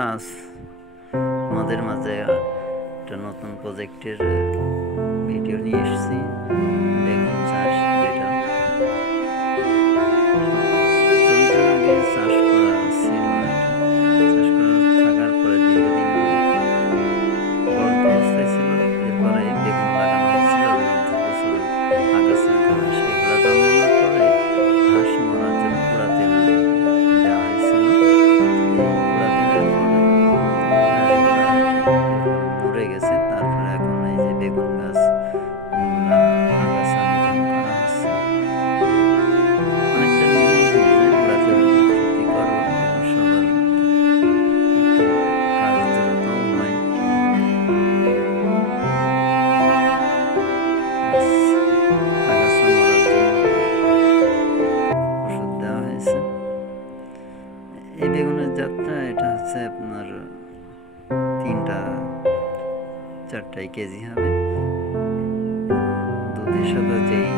বন্ধুরা, আজ আমাদের মাঝে একটা নতুন প্রজেক্টের ভিডিও নিয়ে এসেছি। বেগুন চাষ, যেটা জমিটা আগে চাষ করা ছিল আর কি। চাষ করা থাকার পরে দীর্ঘদিন পড়ন্ত অবস্থায় ছিল। এরপরে বেগুন লাগানো হয়েছিল বছর আগাছা ঘাস, এগুলো জন্মানোর পরে ঘাস মরার জন্য পোড়া তেল দেওয়া হয়েছিল। পোড়া তেলের পরে ঘাসগুলো আর কি মরে গেছে। তারপরে এখন এই যে বেগুন গাছ আগাছা নিধন করা হচ্ছে। অনেকটা নির্মূল হয়ে যায়। পোড়া তেল ক্ষতিকর, অবশ্য আবার একটু কাজ দ্রুতও হয়। আগাছা মরার জন্য ওষুধ দেওয়া হয়েছে। এই বেগুনের জাতটা এটা হচ্ছে আপনার 3-4টাই কেজি হবে। দুধের সাথে যেই